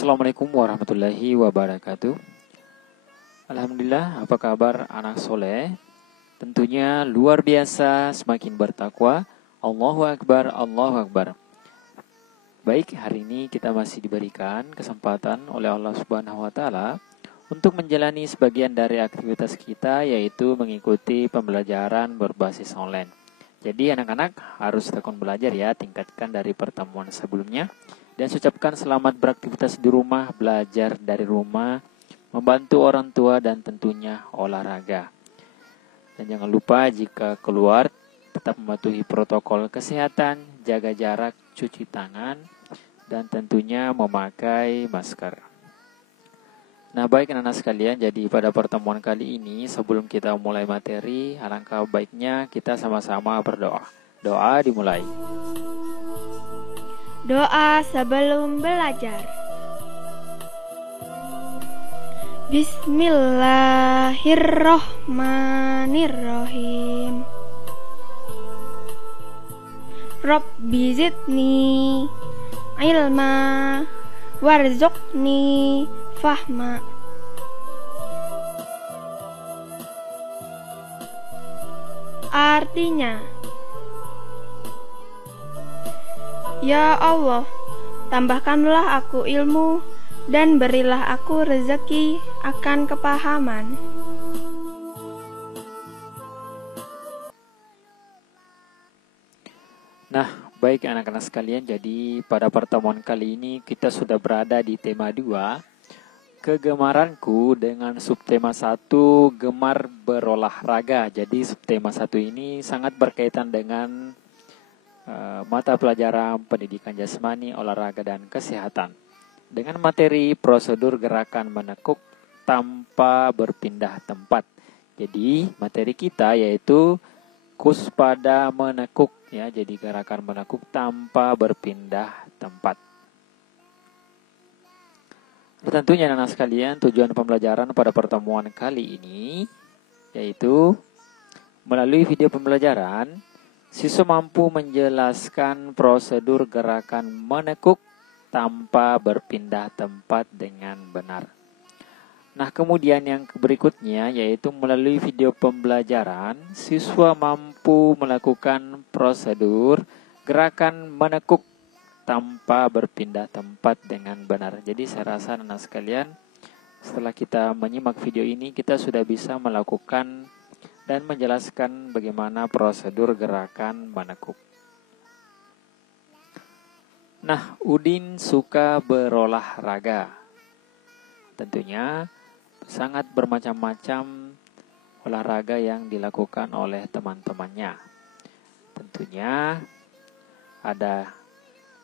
Assalamualaikum warahmatullahi wabarakatuh. Alhamdulillah, apa kabar anak soleh? Tentunya luar biasa, semakin bertakwa. Allahu Akbar, Allahu Akbar. Baik, hari ini kita masih diberikan kesempatan oleh Allah Subhanahu wa Ta'ala untuk menjalani sebagian dari aktivitas kita, yaitu mengikuti pembelajaran berbasis online. Jadi anak-anak harus tekun belajar ya, tingkatkan dari pertemuan sebelumnya. Dan ucapkan selamat beraktivitas di rumah, belajar dari rumah, membantu orang tua dan tentunya olahraga. Dan jangan lupa jika keluar, tetap mematuhi protokol kesehatan, jaga jarak, cuci tangan, dan tentunya memakai masker. Nah baik anak-anak sekalian, jadi pada pertemuan kali ini sebelum kita mulai materi, alangkah baiknya kita sama-sama berdoa. Doa dimulai. Doa sebelum belajar. Bismillahirrohmanirrohim. Rabbi zidni ilma warzuqni fahma. Artinya, ya Allah, tambahkanlah aku ilmu dan berilah aku rezeki akan kepahaman. Nah, baik anak-anak sekalian, jadi pada pertemuan kali ini kita sudah berada di tema 2, kegemaranku, dengan subtema 1, gemar berolahraga. Jadi subtema 1 ini sangat berkaitan dengan mata pelajaran pendidikan jasmani, olahraga, dan kesehatan. Dengan materi prosedur gerakan menekuk tanpa berpindah tempat. Jadi materi kita yaitu fokus pada menekuk ya, jadi gerakan menekuk tanpa berpindah tempat. Tentunya anak-anak sekalian, tujuan pembelajaran pada pertemuan kali ini yaitu melalui video pembelajaran siswa mampu menjelaskan prosedur gerakan menekuk tanpa berpindah tempat dengan benar. Nah, kemudian yang berikutnya yaitu melalui video pembelajaran, siswa mampu melakukan prosedur gerakan menekuk tanpa berpindah tempat dengan benar. Jadi saya rasa anak-anak sekalian, setelah kita menyimak video ini, kita sudah bisa melakukan dan menjelaskan bagaimana prosedur gerakan menekuk. Nah, Udin suka berolahraga. Tentunya sangat bermacam-macam olahraga yang dilakukan oleh teman-temannya. Tentunya ada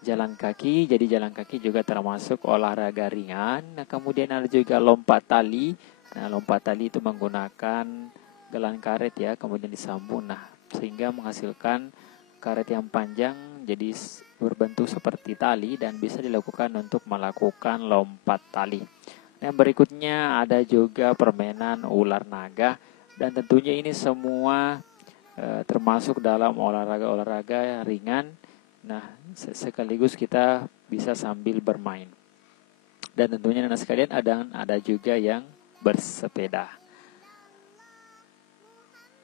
jalan kaki, jadi jalan kaki juga termasuk olahraga ringan. Nah, kemudian ada juga lompat tali. Nah, lompat tali itu menggunakan gelang karet ya, kemudian disambung, nah sehingga menghasilkan karet yang panjang jadi berbentuk seperti tali dan bisa dilakukan untuk melakukan lompat tali. Yang berikutnya ada juga permainan ular naga, dan tentunya ini semua termasuk dalam olahraga ringan. Nah, sekaligus kita bisa sambil bermain. Dan tentunya anak sekalian ada juga yang bersepeda.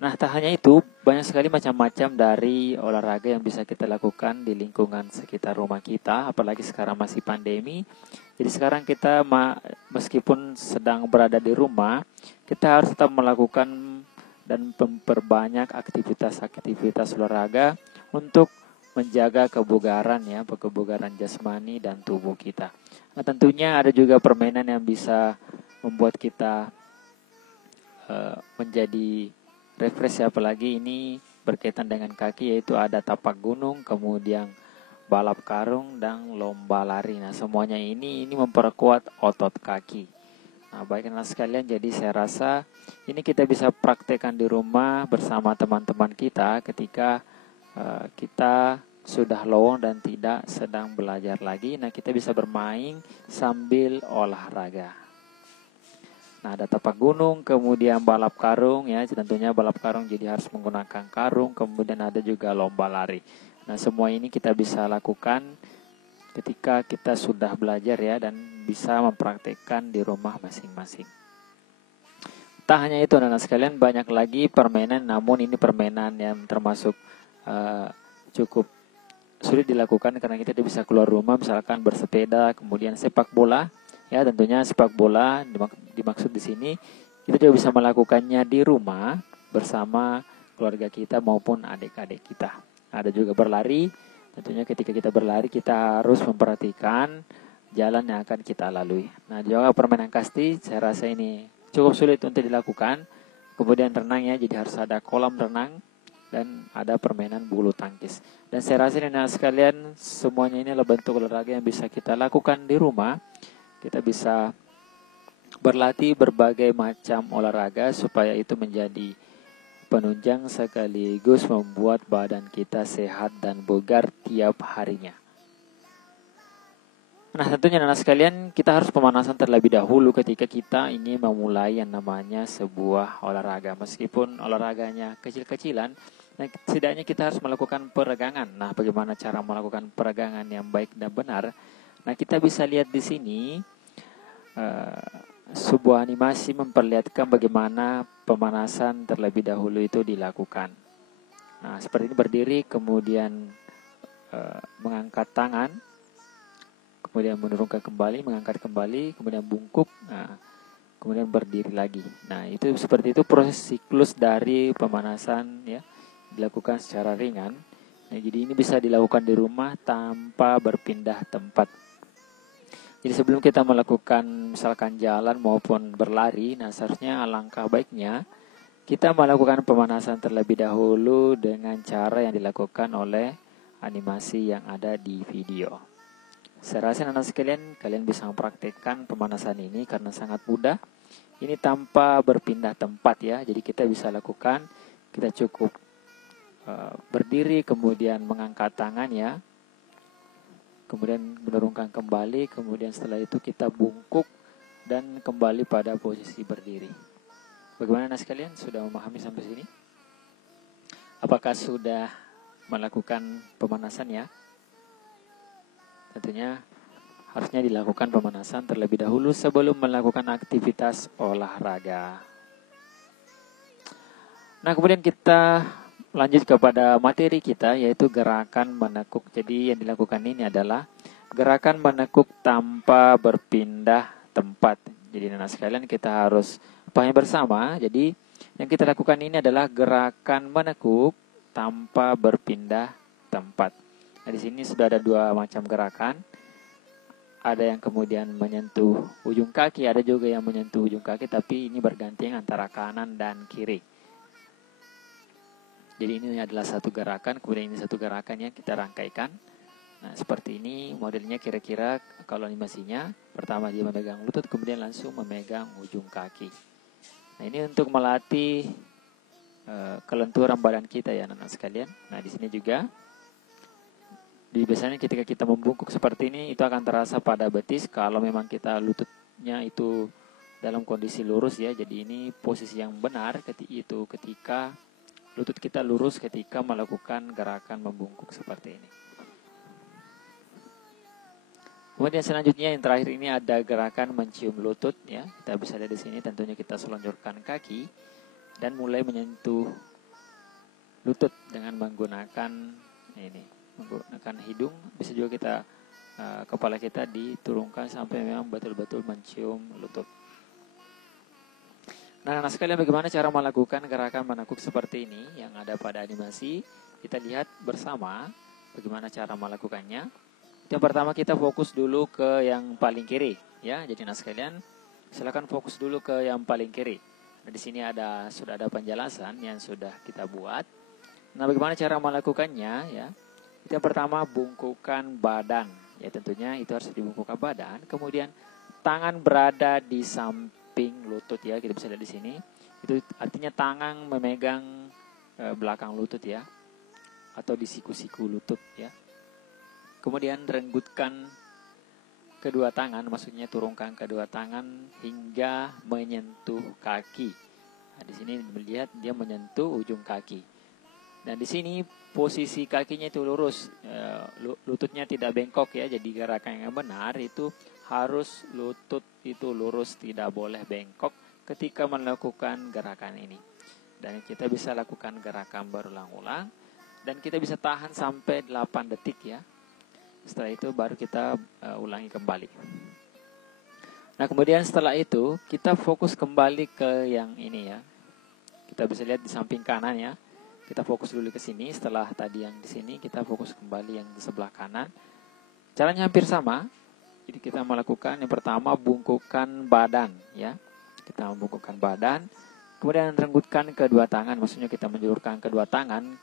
Nah, tak hanya itu, banyak sekali macam-macam dari olahraga yang bisa kita lakukan di lingkungan sekitar rumah kita, apalagi sekarang masih pandemi. Jadi sekarang kita meskipun sedang berada di rumah, kita harus tetap melakukan dan memperbanyak aktivitas olahraga untuk menjaga kebugaran ya, kebugaran jasmani dan tubuh kita. Nah, tentunya ada juga permainan yang bisa membuat kita menjadi refresh, apalagi ini berkaitan dengan kaki, yaitu ada tapak gunung, kemudian balap karung, dan lomba lari. Nah, semuanya ini memperkuat otot kaki. Nah, baik anak sekalian, jadi saya rasa ini kita bisa praktekkan di rumah bersama teman-teman kita ketika kita sudah lowong dan tidak sedang belajar lagi. Nah, kita bisa bermain sambil olahraga. Nah, ada tapak gunung, kemudian balap karung ya, tentunya balap karung jadi harus menggunakan karung, kemudian ada juga lomba lari. Nah, semua ini kita bisa lakukan ketika kita sudah belajar ya, dan bisa mempraktekkan di rumah masing-masing. Tak hanya itu anak-anak sekalian, banyak lagi permainan, namun ini permainan yang termasuk cukup sulit dilakukan karena kita tidak bisa keluar rumah, misalkan bersepeda, kemudian sepak bola. Ya, tentunya sepak bola dimaksud di sini kita juga bisa melakukannya di rumah bersama keluarga kita maupun adik-adik kita. Ada juga berlari. Tentunya ketika kita berlari kita harus memperhatikan jalan yang akan kita lalui. Nah, juga permainan kasti saya rasa ini cukup sulit untuk dilakukan. Kemudian renang ya, jadi harus ada kolam renang dan ada permainan bulu tangkis. Dan saya rasa ini sekalian semuanya ini adalah bentuk olahraga yang bisa kita lakukan di rumah. Kita bisa berlatih berbagai macam olahraga supaya itu menjadi penunjang sekaligus membuat badan kita sehat dan bugar tiap harinya. Nah, tentunya anak setkalian kita harus pemanasan terlebih dahulu ketika kita ingin memulai yang namanya sebuah olahraga. Meskipun olahraganya kecil-kecilan, nah, setidaknya kita harus melakukan peregangan. Nah, bagaimana cara melakukan peregangan yang baik dan benar? Nah, kita bisa lihat di sini sebuah animasi memperlihatkan bagaimana pemanasan terlebih dahulu itu dilakukan. Nah, seperti ini berdiri, kemudian mengangkat tangan, kemudian menurunkan kembali, mengangkat kembali, kemudian bungkuk, nah, kemudian berdiri lagi. Nah, itu seperti itu proses siklus dari pemanasan ya, dilakukan secara ringan. Nah, jadi ini bisa dilakukan di rumah tanpa berpindah tempat. Jadi sebelum kita melakukan misalkan jalan maupun berlari, nah seharusnya alangkah baiknya kita melakukan pemanasan terlebih dahulu dengan cara yang dilakukan oleh animasi yang ada di video. Saya rasa anak sekalian, kalian bisa mempraktekkan pemanasan ini karena sangat mudah. Ini tanpa berpindah tempat ya, jadi kita bisa lakukan, kita cukup berdiri, kemudian mengangkat tangan ya. Kemudian menurunkan kembali, kemudian setelah itu kita bungkuk dan kembali pada posisi berdiri. Bagaimana anak sekalian, sudah memahami sampai sini? Apakah sudah melakukan pemanasan ya? Tentunya harusnya dilakukan pemanasan terlebih dahulu sebelum melakukan aktivitas olahraga. Nah, kemudian kita lanjut kepada materi kita, yaitu gerakan menekuk. Jadi yang dilakukan ini adalah gerakan menekuk tanpa berpindah tempat. Jadi anak sekalian kita harus pahami bersama. Jadi yang kita lakukan ini adalah gerakan menekuk tanpa berpindah tempat. Nah, di sini sudah ada dua macam gerakan. Ada yang kemudian menyentuh ujung kaki, ada juga yang menyentuh ujung kaki, tapi ini bergantian antara kanan dan kiri. Jadi ini adalah satu gerakan, kemudian ini satu gerakan yang kita rangkaikan. Nah, seperti ini modelnya kira-kira kalau animasinya. Pertama dia memegang lutut, kemudian langsung memegang ujung kaki. Nah, ini untuk melatih kelenturan badan kita ya anak-anak sekalian. Nah, di sini juga biasanya ketika kita membungkuk seperti ini, itu akan terasa pada betis kalau memang kita lututnya itu dalam kondisi lurus ya. Jadi ini posisi yang benar ketika lutut kita lurus ketika melakukan gerakan membungkuk seperti ini. Kemudian selanjutnya yang terakhir ini ada gerakan mencium lutut ya. Kita bisa lihat di sini tentunya kita selonjorkan kaki dan mulai menyentuh lutut dengan menggunakan hidung. Bisa juga kita kepala kita diturunkan sampai memang betul-betul mencium lutut. Nah, anak sekalian, bagaimana cara melakukan gerakan menekuk seperti ini yang ada pada animasi? Kita lihat bersama bagaimana cara melakukannya. Yang pertama kita fokus dulu ke yang paling kiri, ya. Jadi anak sekalian, silakan fokus dulu ke yang paling kiri. Nah, di sini sudah ada penjelasan yang sudah kita buat. Nah, bagaimana cara melakukannya? Ya, yang pertama bungkukan badan. Ya, tentunya itu harus dibungkukkan badan. Kemudian tangan berada di samping lutut ya, kita bisa lihat di sini. Itu artinya tangan memegang belakang lutut ya, atau di siku-siku lutut ya. Kemudian renggutkan kedua tangan, maksudnya turunkan kedua tangan hingga menyentuh kaki. Nah, di sini melihat dia menyentuh ujung kaki. Dan di sini posisi kakinya itu lurus, lututnya tidak bengkok ya. Jadi gerakan yang benar itu harus lutut itu lurus, tidak boleh bengkok ketika melakukan gerakan ini. Dan kita bisa lakukan gerakan berulang-ulang dan kita bisa tahan sampai 8 detik ya. Setelah itu baru kita ulangi kembali. Nah, kemudian setelah itu kita fokus kembali ke yang ini ya. Kita bisa lihat di samping kanan ya. Kita fokus dulu ke sini. Setelah tadi yang di sini, kita fokus kembali yang di sebelah kanan. Caranya hampir sama. Jadi kita melakukan yang pertama bungkukan badan ya. Kita membungkukkan badan, kemudian renggutkan kedua tangan. Maksudnya kita menjulurkan kedua tangan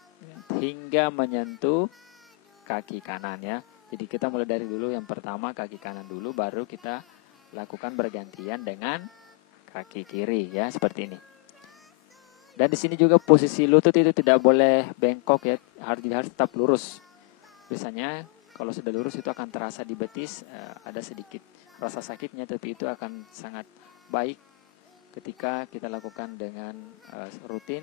hingga menyentuh kaki kanan ya. Jadi kita mulai dari dulu yang pertama kaki kanan dulu, baru kita lakukan bergantian dengan kaki kiri ya, seperti ini. Dan di sini juga posisi lutut itu tidak boleh bengkok ya, harus tetap lurus. Biasanya kalau sudah lurus itu akan terasa di betis ada sedikit rasa sakitnya, tapi itu akan sangat baik ketika kita lakukan dengan rutin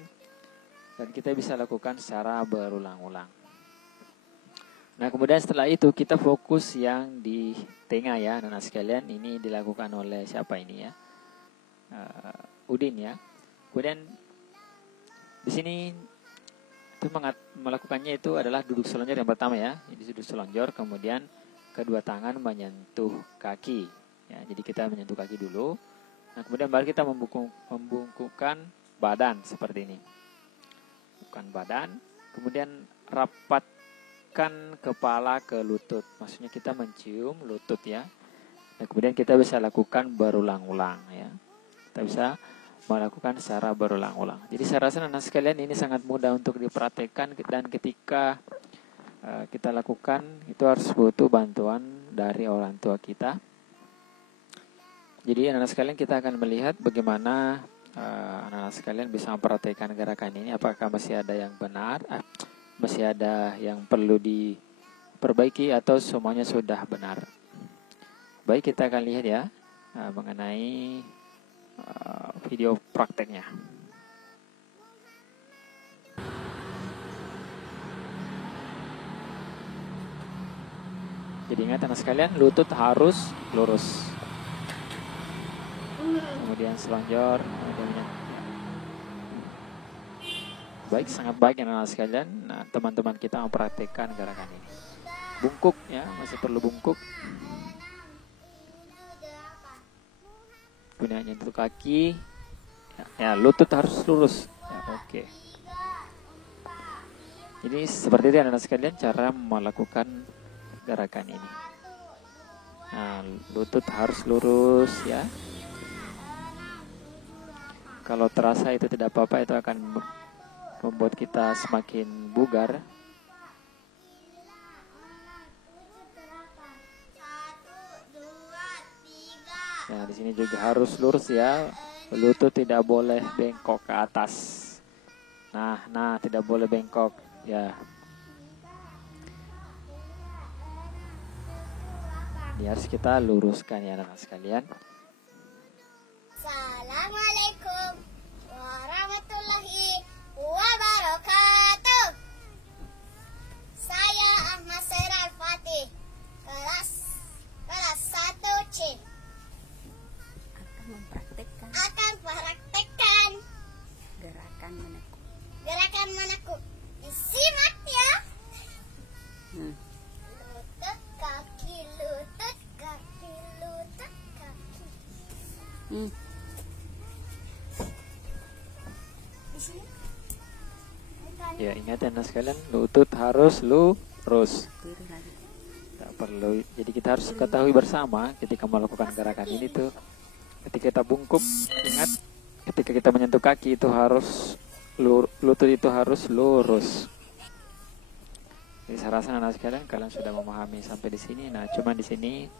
dan kita bisa lakukan secara berulang-ulang. Nah, kemudian setelah itu kita fokus yang di tengah ya, anak-anak sekalian. Ini dilakukan oleh siapa ini ya? Udin ya. Kemudian di sini itu melakukannya itu adalah duduk selonjor yang pertama ya. Jadi duduk selonjor, kemudian kedua tangan menyentuh kaki. Ya, jadi kita menyentuh kaki dulu. Nah, kemudian baru kita membungkukkan badan seperti ini. Bukan badan, kemudian rapatkan kepala ke lutut. Maksudnya kita mencium lutut ya. Nah, kemudian kita bisa lakukan berulang-ulang ya. Kita bisa melakukan secara berulang-ulang. Jadi saya rasa anak sekalian ini sangat mudah untuk dipraktekkan, dan ketika kita lakukan itu harus butuh bantuan dari orang tua kita. Jadi anak sekalian kita akan melihat bagaimana anak sekalian bisa mempraktekkan gerakan ini. Apakah masih ada yang benar, masih ada yang perlu diperbaiki, atau semuanya sudah benar. Baik, kita akan lihat ya mengenai video prakteknya. Jadi ingat anak sekalian, lutut harus lurus. Kemudian selonjor. Baik, sangat baik anak sekalian. Nah, teman-teman kita mempraktekkan gerakan ini. Bungkuk ya, masih perlu bungkuk. Kemudian nyentuh kaki ya, lutut harus lurus ya, oke. Jadi seperti itu anak-anak sekalian cara melakukan gerakan ini. Nah, lutut harus lurus ya. Kalau terasa itu tidak apa-apa, itu akan membuat kita semakin bugar. Nah, di sini juga harus lurus ya. Lutut tidak boleh bengkok ke atas. Nah, tidak boleh bengkok ya. Ini harus kita luruskan ya anak-anak sekalian. Assalamualaikum warahmatullahi wabarakatuh. Saya Ahmad Sairal Fatih, kelas 1C. Akan mempraktekkan gerakan menekuk. Disimak ya. Lutut kaki, lutut kaki, lutut kaki. Di sini. Ya, ingat ya anak sekalian, lutut harus lurus. Tak perlu. Jadi kita harus ketahui bersama ketika melakukan gerakan ini tuh. Ketika kita bungkuk, ingat ketika kita menyentuh kaki itu harus lutut itu harus lurus. Jadi saya rasa anak sekalian kalian sudah memahami sampai di sini. Nah, cuma di sini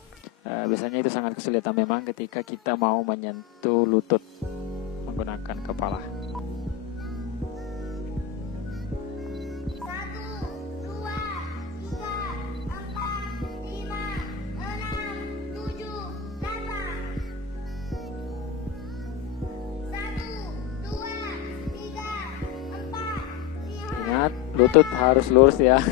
biasanya itu sangat kesulitan memang ketika kita mau menyentuh lutut menggunakan kepala. 1, 2, 3, 4, 5, 6, 7, 8. Ingat, lutut harus lurus ya.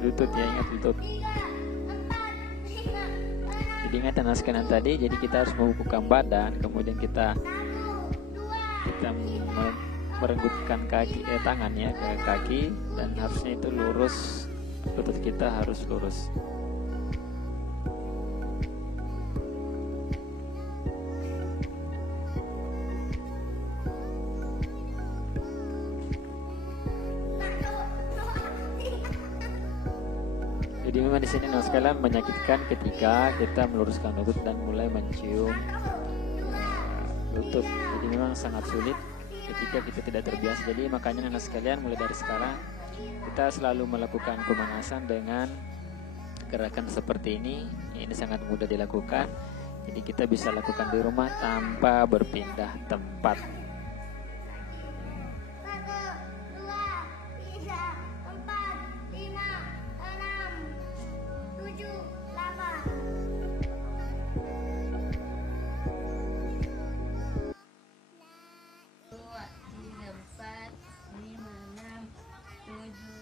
Lutut ya, ingat lutut. Jadi ingat anak sekalian tadi, jadi kita harus membungkukkan badan, kemudian kita merenggutkan tangan ya ke kaki, dan harusnya itu lurus, lutut kita harus lurus. Jadi memang di sini anak sekalian menyakitkan ketika kita meluruskan lutut dan mulai mencium lutut. Jadi memang sangat sulit ketika kita tidak terbiasa. Jadi makanya anak sekalian mulai dari sekarang kita selalu melakukan pemanasan dengan gerakan seperti ini. Ini sangat mudah dilakukan. Jadi kita bisa lakukan di rumah tanpa berpindah tempat.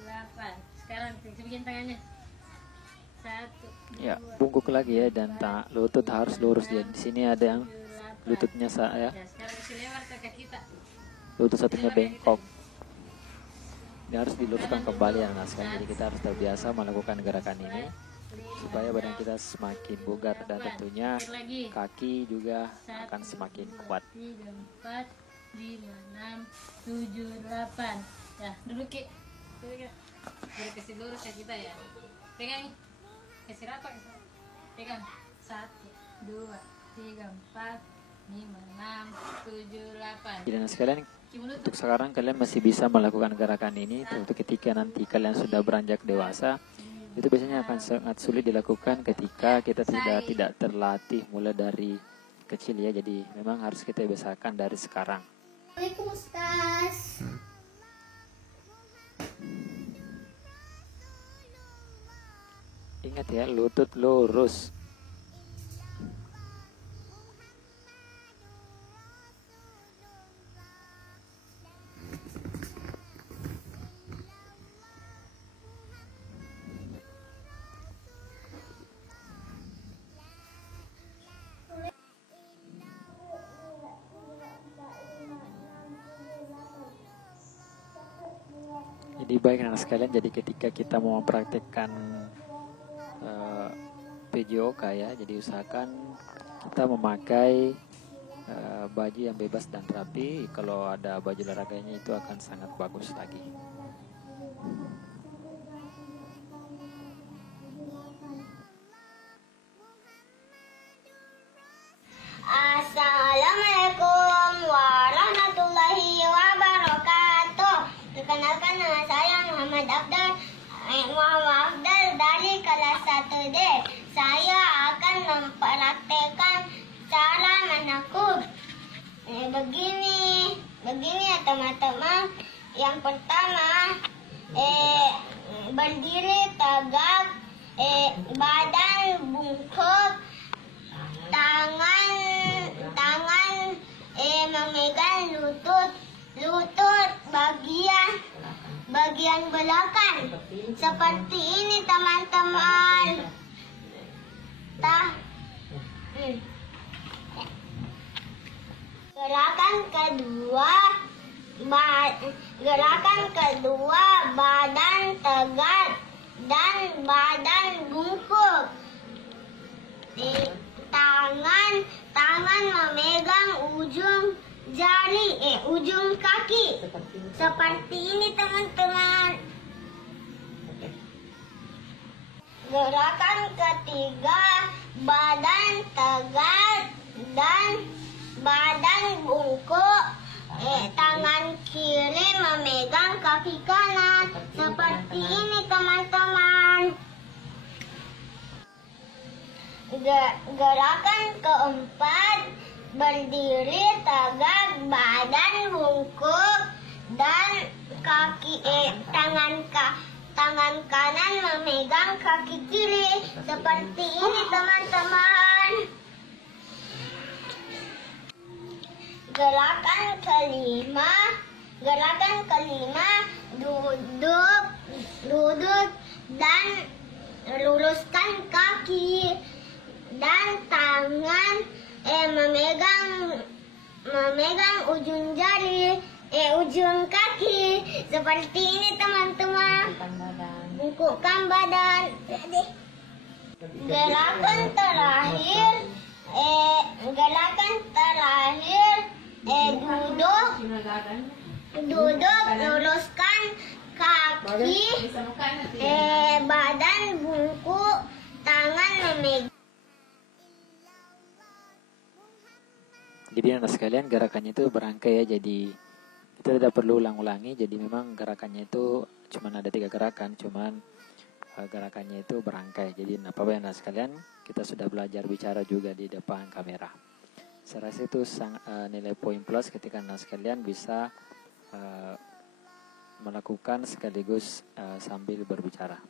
8. Sekarang bikin tangannya. 1. Ya, bungkuk lagi ya, dan lutut harus lurus ya. Di sini ada yang lututnya saya. Lutut satunya bengkok. Ini harus diluruskan kembali ya, jadi kita harus terbiasa melakukan gerakan ini supaya badan kita semakin bugar, dan tentunya kaki juga akan semakin kuat. 3, 4, 5, 6, 7, 8. Ya, duduk Ki. Biar kasih lurus ya kita ya. Pegang nih. Kasih rapat. Pegang. 1, 2, 3, 4, 5, 6, 7, 8. Dan sekalian, untuk sekarang kalian masih bisa melakukan gerakan ini. Untuk ketika nanti kalian sudah beranjak dewasa, itu biasanya akan sangat sulit dilakukan ketika kita tidak terlatih mulai dari kecil ya. Jadi memang harus kita biasakan dari sekarang. Assalamualaikum Ustaz. Ingat ya, lutut lurus. Jadi baik anak sekalian, jadi ketika kita mau mempraktekkan PJOK ya, jadi usahakan kita memakai baju yang bebas dan rapi. Kalau ada baju olahraganya itu akan sangat bagus lagi. Assalamualaikum warahmatullahi wabarakatuh. Perkenalkan, nama saya Muhammad Afdal dari kelas 1D. Saya akan mempraktekkan cara menekuk. Begini ya teman-teman. Yang pertama, berdiri tegak, badan bungkuk, tangan memegang lutut bagian belakang. Seperti ini teman-teman. Gerakan kedua, badan tegak dan badan bungkuk. Tangan memegang ujung jari, ujung kaki. Seperti ini teman-teman. Gerakan ketiga, badan tegak dan badan bungkuk. Tangan kiri memegang kaki kanan. Seperti ini teman-teman. Gerakan keempat, berdiri tegak, badan bungkuk dan tangan kanan memegang kaki kiri. Seperti ini teman-teman. Gerakan kelima, duduk dan luruskan kaki dan tangan memegang ujung jari ujung kaki seperti ini teman-teman. Bungkukkan badan. Gerakan terakhir duduk luruskan kaki badan bungkuk tangan memegang. Jadi anak sekalian gerakannya itu berangkai ya, jadi kita tidak perlu ulang-ulangi. Jadi memang gerakannya itu cuman ada 3 gerakan, cuman gerakannya itu berangkai. Jadi apa-apa anak sekalian, kita sudah belajar bicara juga di depan kamera. Saya rasa itu nilai poin plus ketika anak sekalian bisa melakukan sekaligus sambil berbicara.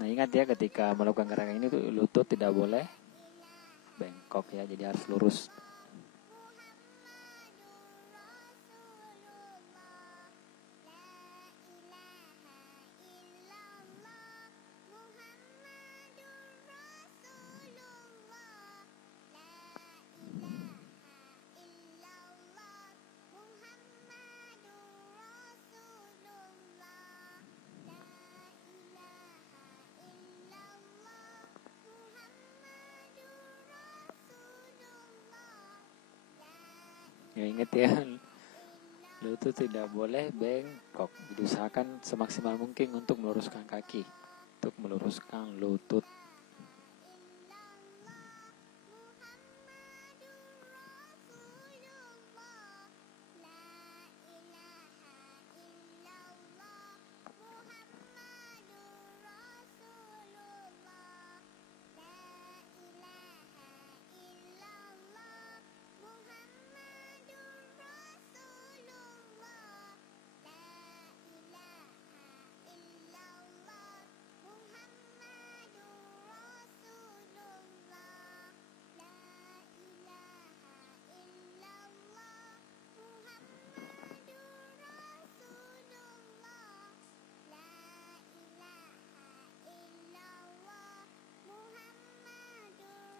Nah ingat ya, ketika melakukan gerakan ini tuh lutut tidak boleh bengkok ya, jadi harus lurus. Ya ingat ya, lutut tidak boleh bengkok. Jadi usahakan semaksimal mungkin untuk meluruskan kaki, untuk meluruskan lutut.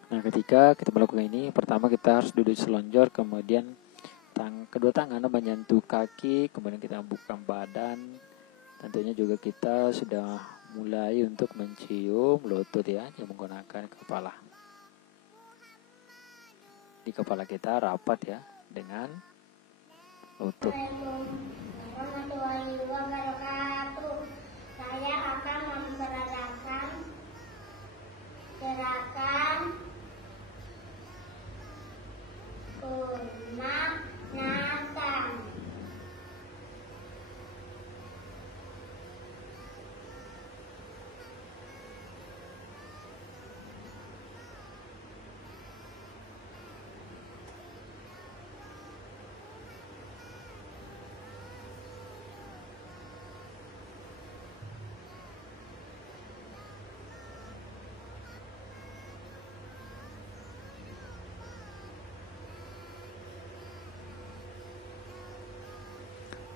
Nah, ketika kita melakukan ini, pertama kita harus duduk selonjor, kemudian kedua tangan menyentuh kaki, kemudian kita membuka badan. Tentunya juga kita sudah mulai untuk mencium lutut ya, yang menggunakan kepala. Di kepala kita rapat ya dengan lutut. Assalamualaikum warahmatullahi wabarakatuh. Saya akan memperagakan gerakan punaknatan.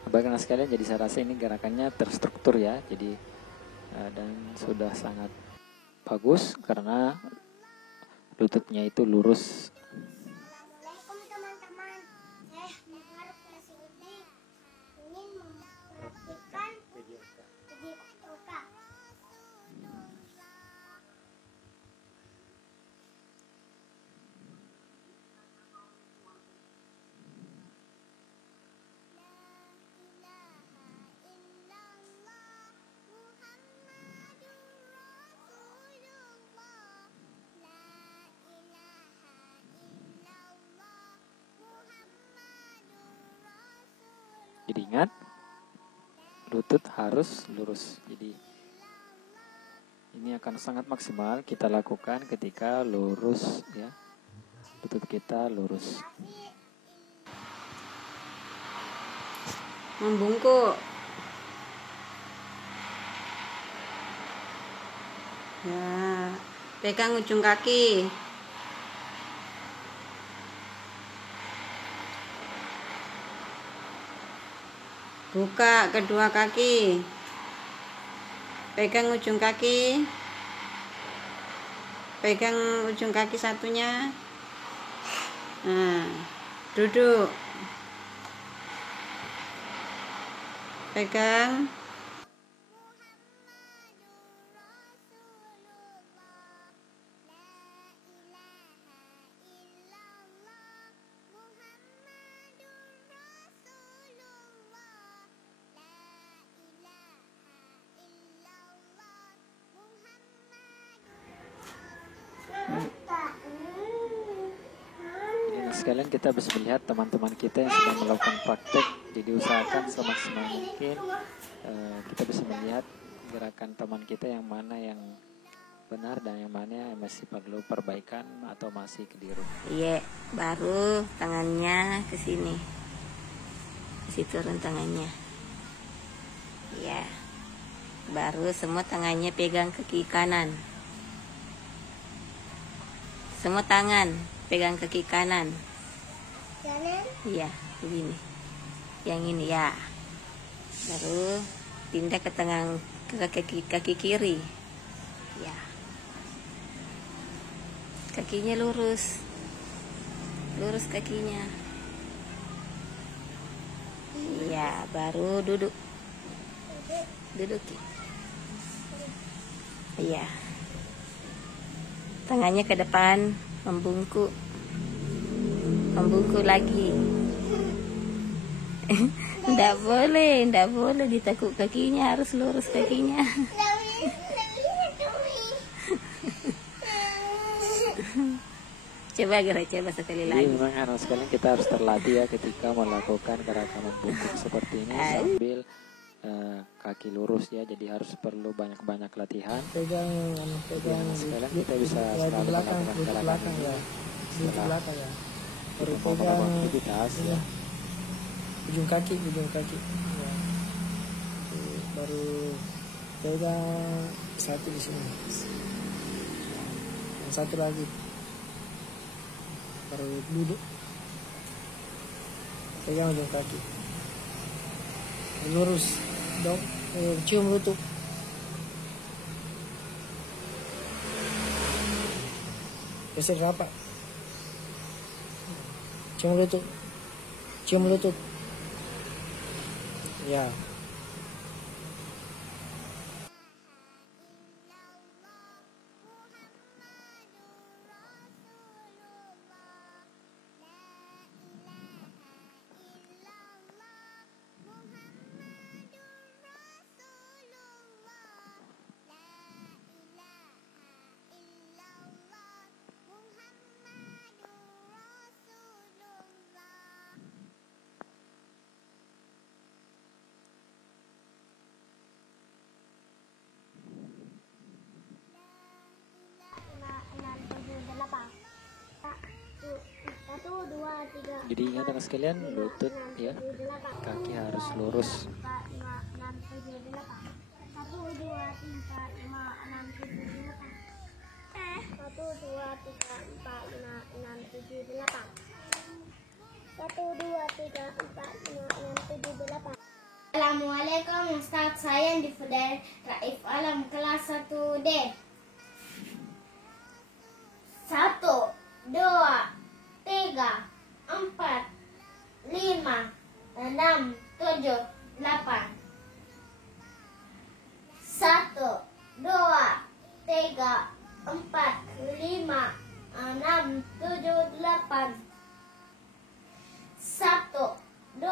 Baik anak sekalian, jadi saya rasa ini gerakannya terstruktur ya, jadi dan sudah sangat bagus karena lututnya itu lurus. Assalamualaikum teman-teman. Saya Muhammad Rasudi ingin mempraktikkan video Oka. Jadi ingat, lutut harus lurus. Jadi ini akan sangat maksimal kita lakukan ketika lurus ya, lutut kita lurus. Membungkuk. Ya, pegang ujung kaki. Buka kedua kaki. Pegang ujung kaki. Pegang ujung kaki satunya. Nah, duduk. Pegang. Jadi sekalian kita bisa melihat teman-teman kita yang sedang melakukan praktek. Jadi usahakan semaksimal mungkin kita bisa melihat gerakan teman kita yang mana yang benar dan yang mana yang masih perlu perbaikan atau masih keliru. Iya, baru tangannya ke sini. Kasih turun tangannya. Iya. Baru semua tangannya pegang kaki kanan. Semua tangan pegang kaki kanan. Kanan. Iya, begini. Yang ini ya. Baru pindah ke tengah ke kaki kiri. Ya. Kakinya lurus. Lurus kakinya. Iya, baru duduk. Duduk. Iya. Tangannya ke depan, membungkuk. Membungkuk lagi. Nggak boleh ditekuk kakinya, harus lurus kakinya. Coba sekali Jadi lagi. memang anak sekalian kita harus terlatih ya ketika melakukan gerakan membungkuk seperti ini sambil kaki lurus ya. Jadi harus perlu banyak-banyak latihan. Pegang Sekalian kita bisa di selalu belakang, melakukan di gerakan belakang ini ya, di setelah belakang ya. Baru kita mau pegang melakukan aktivitas ya. ujung kaki ya. Baru pegang satu di sini, yang satu lagi baru duduk, pegang ujung kaki, lurus dong, cium lutut. Geser rapat, cium lutut, ya. Satu, dua, tiga. Jadi ingat anak sekalian, lutut ya, kaki harus lurus. 1, 2, 3, 5, 6, 7, 8. 1, 2, 3, 4, 5, 6, 7, 8. 1, 2, 3, 4, 5, 6, 7, 8. Assalamualaikum Ustaz, saya di Fudail Raif Alam kelas 1D. 1, 2, 3, 4, 5, 6, 7, 8. 1, 2, 3, 4, 5, 6, 7, 8. 1, 2,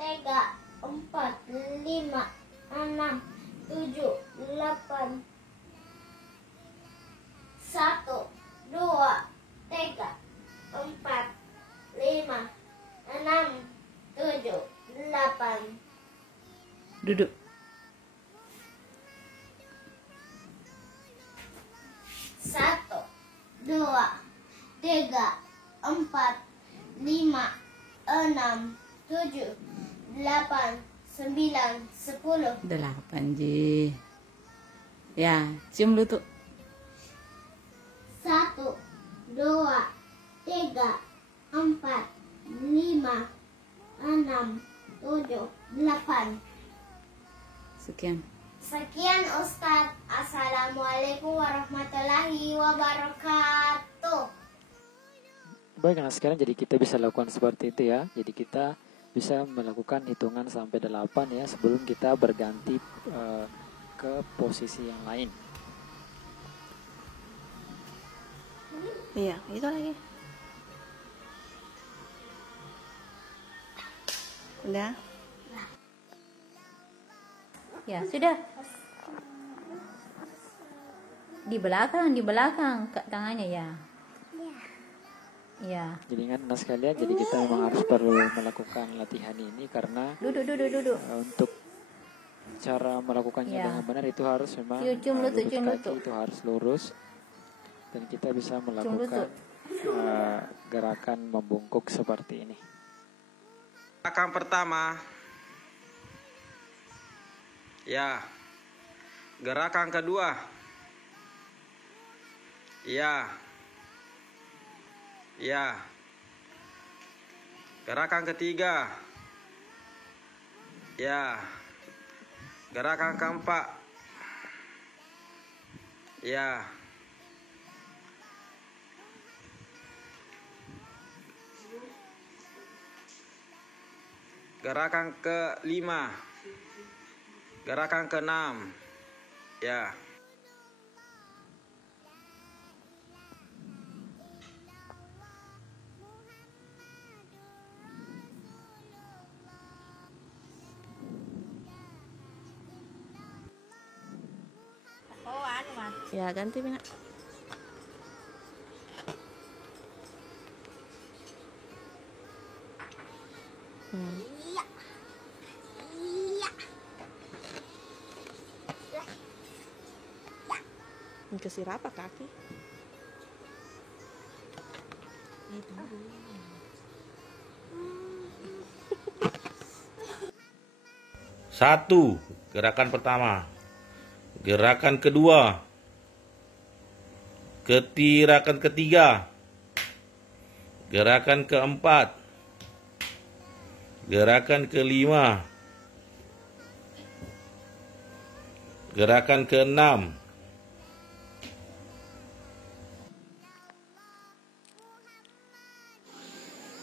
3, 4, 5, 6, 7, 8. 1, 2, 3, 4, 5, 6, 7, 8. Duduk. 1, 2, 3, 4, 5, 6, 7, 8, 9, 10. 8 Ji. Ya, cium lutut. 1, 2, 3, 4, 5, 6, 7, 8. Sekian. Sekian Ustadz. Assalamualaikum warahmatullahi wabarakatuh. Baik, nah sekarang jadi kita bisa lakukan seperti itu ya. Jadi kita bisa melakukan hitungan sampai 8 ya sebelum kita berganti ke posisi yang lain. Iya, itu lagi. Udah? Ya, sudah. Di belakang tangannya ya. Ya. Jadi ingat nah sekalian, jadi kita memang harus perlu melakukan latihan ini karena Duduk. untuk cara melakukannya Ya. dengan benar itu harus memang Cium lutut, lutut cium kaki lutut. itu harus lurus dan kita bisa melakukan gerakan membungkuk seperti ini. Gerakan pertama. Ya. Gerakan kedua. Ya. Ya. Gerakan ketiga. Ya. Gerakan keempat. Ya. Gerakan ke-5. Gerakan ke-6. Ya. Ya, ganti Mina. Kasih apa kaki? Satu, gerakan pertama. Gerakan kedua. Gerakan ketiga. Gerakan keempat. Gerakan kelima. Gerakan keenam.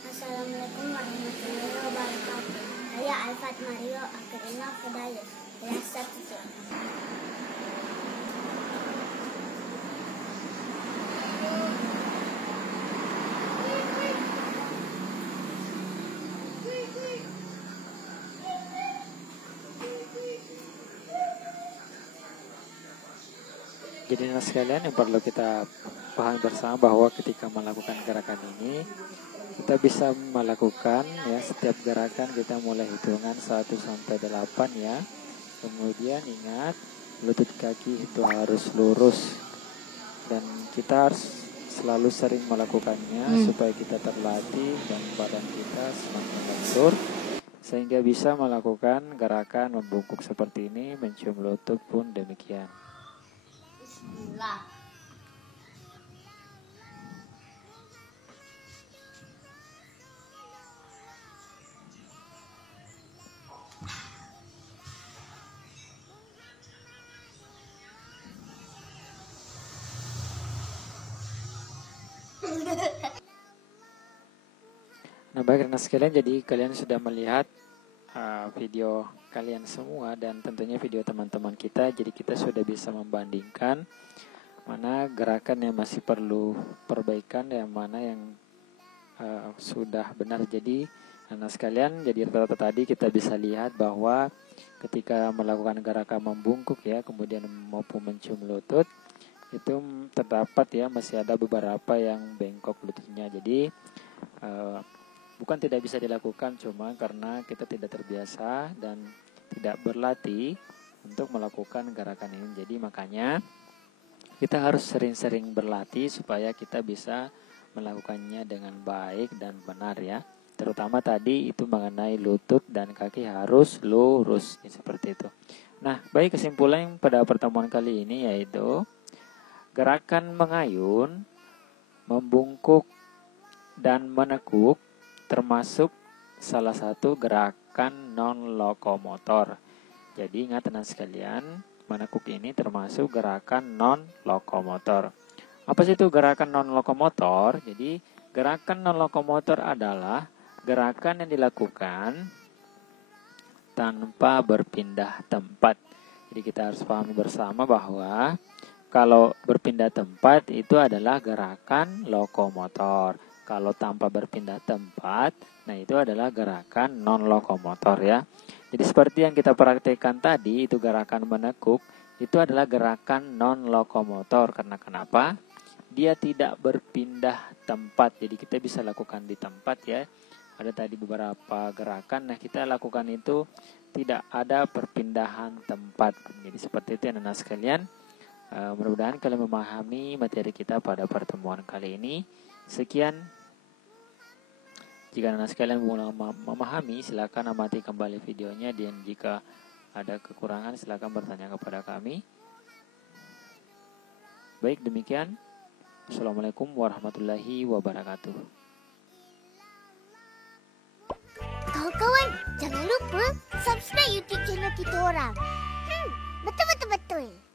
Assalamualaikum warahmatullahi wabarakatuh. Saya Alfat Mario Akhirina Kedaya. Kelas 1. Jadi nah sekalian yang perlu kita pahami bersama bahwa ketika melakukan gerakan ini kita bisa melakukan ya setiap gerakan kita mulai hitungan 1 sampai 8 ya. Kemudian ingat lutut kaki itu harus lurus dan kita harus selalu sering melakukannya supaya kita terlatih dan badan kita semakin lentur sehingga bisa melakukan gerakan membungkuk seperti ini, mencium lutut pun demikian. Bismillah. Nah baik karena sekalian, jadi kalian sudah melihat video kalian semua dan tentunya video teman-teman kita. Jadi kita sudah bisa membandingkan mana gerakan yang masih perlu perbaikan dan mana yang sudah benar. Jadi anak sekalian, jadi rata-rata tadi kita bisa lihat bahwa ketika melakukan gerakan membungkuk ya, kemudian maupun mencium lutut, itu terdapat ya masih ada beberapa yang bengkok lututnya. Jadi bukan tidak bisa dilakukan, cuma karena kita tidak terbiasa dan tidak berlatih untuk melakukan gerakan ini. Jadi makanya kita harus sering-sering berlatih supaya kita bisa melakukannya dengan baik dan benar ya. Terutama tadi itu mengenai lutut dan kaki harus lurus seperti itu. Nah, baik, kesimpulan pada pertemuan kali ini yaitu gerakan mengayun, membungkuk dan menekuk termasuk salah satu gerakan gerakan non-lokomotor. Jadi ingat anak sekalian, menekuk ini termasuk gerakan non-lokomotor. Apa sih itu gerakan non-lokomotor? Jadi gerakan non-lokomotor adalah gerakan yang dilakukan tanpa berpindah tempat. Jadi kita harus pahami bersama bahwa kalau berpindah tempat itu adalah gerakan lokomotor. Kalau tanpa berpindah tempat, nah itu adalah gerakan non-lokomotor ya. Jadi seperti yang kita praktekkan tadi, itu gerakan menekuk, itu adalah gerakan non-lokomotor. Karena kenapa? Dia tidak berpindah tempat. Jadi kita bisa lakukan di tempat ya. Ada tadi beberapa gerakan, nah kita lakukan itu tidak ada perpindahan tempat. Jadi seperti itu anak-anak sekalian. Mudah-mudahan kalian memahami materi kita pada pertemuan kali ini. Sekian. Jika anak sekalian belum memahami, silakan amati kembali videonya, dan jika ada kekurangan silakan bertanya kepada kami. Baik, demikian. Assalamualaikum warahmatullahi wabarakatuh. Kawan-kawan, jangan lupa subscribe YouTube channel kita orang. Betul-betul.